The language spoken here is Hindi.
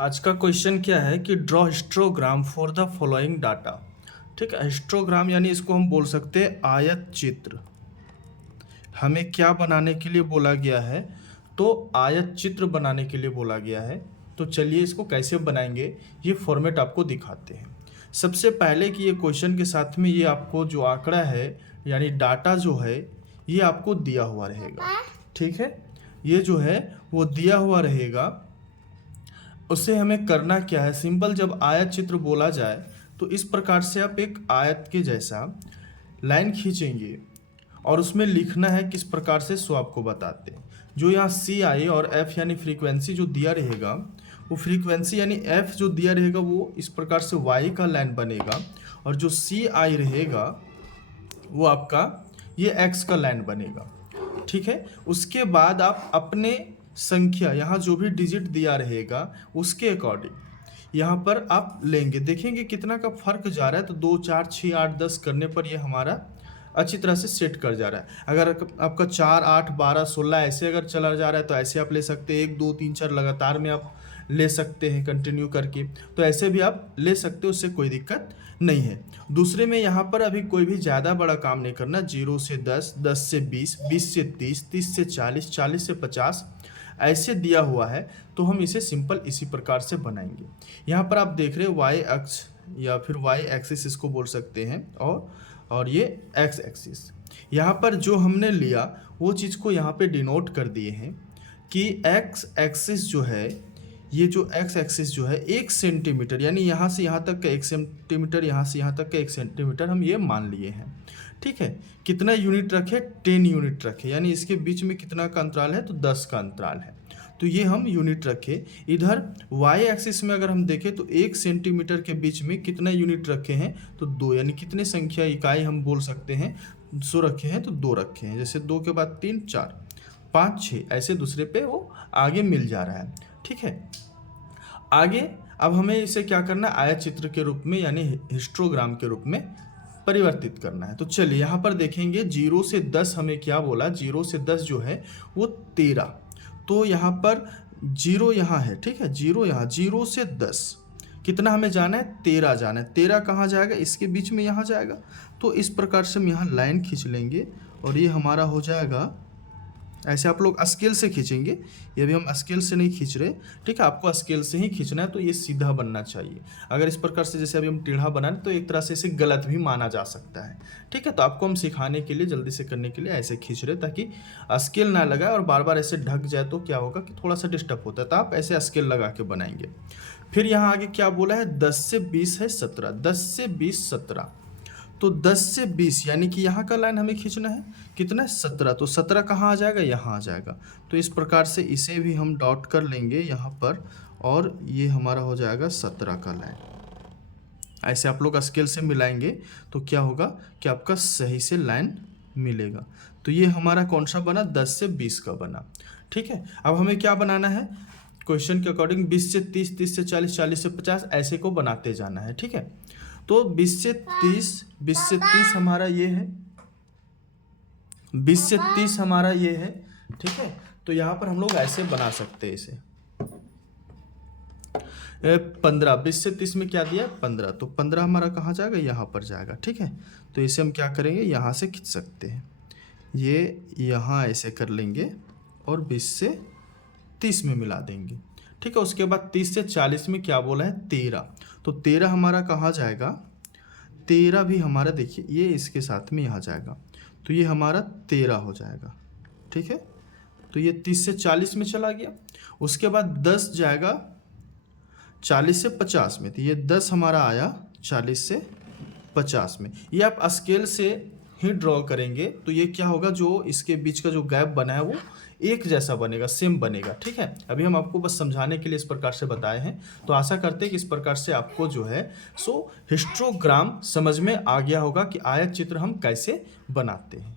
आज का क्वेश्चन क्या है कि draw histogram for the following data. ठीक है, हिस्टोग्राम यानी इसको हम बोल सकते हैं आयत चित्र। हमें क्या बनाने के लिए बोला गया है? तो आयत चित्र बनाने के लिए बोला गया है। तो चलिए इसको कैसे बनाएंगे ये फॉर्मेट आपको दिखाते हैं। सबसे पहले कि ये क्वेश्चन के साथ में ये आपको जो आंकड़ा है यानी डाटा जो है ये आपको दिया हुआ रहेगा। ठीक है, ये जो है वो दिया हुआ रहेगा। उससे हमें करना क्या है, सिंपल जब आयत चित्र बोला जाए तो इस प्रकार से आप एक आयत के जैसा लाइन खींचेंगे और उसमें लिखना है किस प्रकार से, सो आपको बताते हैं। जो यहाँ सी आई और एफ यानी फ्रीक्वेंसी जो दिया रहेगा वो फ्रीक्वेंसी यानी एफ जो दिया रहेगा वो इस प्रकार से वाई का लाइन बनेगा और जो सी आई रहेगा वो आपका ये एक्स का लाइन बनेगा। ठीक है, उसके बाद आप अपने संख्या यहाँ जो भी डिजिट दिया रहेगा उसके अकॉर्डिंग यहाँ पर आप लेंगे, देखेंगे कितना का फर्क जा रहा है। तो 2 4 6 8 10 करने पर ये हमारा अच्छी तरह से सेट कर जा रहा है। अगर आपका 4 8 12 16 ऐसे अगर चला जा रहा है तो ऐसे आप ले सकते हैं। 1 2 3 4 लगातार में आप ले सकते हैं कंटिन्यू करके, तो ऐसे भी आप ले सकते हो, उससे कोई दिक्कत नहीं है। दूसरे में यहाँ पर अभी कोई भी ज़्यादा बड़ा काम नहीं करना। 0 से 10, 10 से 20, 20 से 30, 30 से 40, 40 से 50 ऐसे दिया हुआ है। तो हम इसे सिंपल इसी प्रकार से बनाएंगे। यहाँ पर आप देख रहे हैं वाई अक्ष या फिर वाई एक्सिस इसको बोल सकते हैं और ये एक्स एक्सिस। यहाँ पर जो हमने लिया वो चीज़ को यहाँ पे डिनोट कर दिए हैं कि एक्स एक्सिस जो है, ये जो एक्स एक्सिस जो है 1 सेंटीमीटर यानी यहाँ से यहाँ तक का 1 सेंटीमीटर, यहाँ से यहाँ तक का 1 सेंटीमीटर हम ये मान लिए हैं। ठीक है, कितना यूनिट रखे? 10 यूनिट रखे, यानी इसके बीच में कितना का अंतराल है? तो 10 का अंतराल है। तो ये हम यूनिट रखे। इधर वाई एक्सिस में अगर हम देखें तो 1 सेंटीमीटर के बीच में कितना यूनिट रखे हैं? तो 2, यानी कितने संख्या इकाई हम बोल सकते हैं? 100 रखे हैं तो 2 रखे हैं। जैसे 2 के बाद 3 4 5 6 ऐसे दूसरे पे वो आगे मिल जा रहा है। ठीक है, आगे अब हमें इसे क्या करना है? आयत चित्र के रूप में यानी हिस्टोग्राम के रूप में परिवर्तित करना है। तो चलिए यहाँ पर देखेंगे 0 से 10 हमें क्या बोला? 0 से 10 जो है वो 13। तो यहाँ पर 0 यहाँ है। ठीक है, 0 यहाँ, 0 से 10 कितना हमें जाना है? 13 जाना है। 13 कहाँ जाएगा? इसके बीच में यहाँ जाएगा। तो इस प्रकार से हम यहाँ लाइन खींच लेंगे और ये हमारा हो जाएगा। ऐसे आप लोग स्केल से खींचेंगे, ये भी हम स्केल से नहीं खींच रहे। ठीक है, आपको स्केल से ही खींचना है तो ये सीधा बनना चाहिए। अगर इस प्रकार से जैसे अभी हम टेढ़ा बनाएं तो एक तरह से इसे गलत भी माना जा सकता है। ठीक है, तो आपको हम सिखाने के लिए, जल्दी से करने के लिए ऐसे खींच रहे ताकि स्केल ना लगाए और बार बार ऐसे ढक जाए तो क्या होगा कि थोड़ा सा डिस्टर्ब होता है। तो आप ऐसे स्केल लगा के बनाएंगे। फिर यहाँ आगे क्या बोला है? 10 से 20 है 17, 10 से 20 17। तो 10 से 20 यानी कि यहाँ का लाइन हमें खींचना है कितना? 17। तो 17 कहाँ आ जाएगा? यहाँ आ जाएगा। तो इस प्रकार से इसे भी हम डॉट कर लेंगे यहाँ पर और ये हमारा हो जाएगा 17 का लाइन। ऐसे आप लोग स्केल से मिलाएंगे तो क्या होगा कि आपका सही से लाइन मिलेगा। तो ये हमारा कौन सा बना? 10 से 20 का बना। ठीक है, अब हमें क्या बनाना है? क्वेश्चन के अकॉर्डिंग 20 से 30, 30 से 40, 40 से 50 ऐसे को बनाते जाना है। ठीक है, तो 20 से 30 हमारा ये है, 20 से 30 हमारा ये है। ठीक है, तो यहाँ पर हम लोग ऐसे बना सकते हैं इसे 15। 20 से 30 में क्या दिया? 15। तो 15 हमारा कहाँ जाएगा? यहाँ पर जाएगा। ठीक है, तो इसे हम क्या करेंगे? यहाँ से खींच सकते हैं, ये यहाँ ऐसे कर लेंगे और 20 से 30 में मिला देंगे। ठीक है, उसके बाद 30 से 40 में क्या बोला है? 13। तो 13 हमारा कहाँ जाएगा? 13 भी हमारा देखिए ये इसके साथ में यहाँ जाएगा, तो ये हमारा 13 हो जाएगा। ठीक है, तो ये 30 से 40 में चला गया। उसके बाद 10 जाएगा 40 से 50 में, तो ये 10 हमारा आया 40 से 50 में। ये आप स्केल से ही ड्रॉ करेंगे तो ये क्या होगा? जो इसके बीच का जो गैप बना है वो एक जैसा बनेगा, सेम बनेगा। ठीक है, अभी हम आपको बस समझाने के लिए इस प्रकार से बताए हैं। तो आशा करते हैं कि इस प्रकार से आपको जो है हिस्टोग्राम समझ में आ गया होगा कि आयत चित्र हम कैसे बनाते हैं।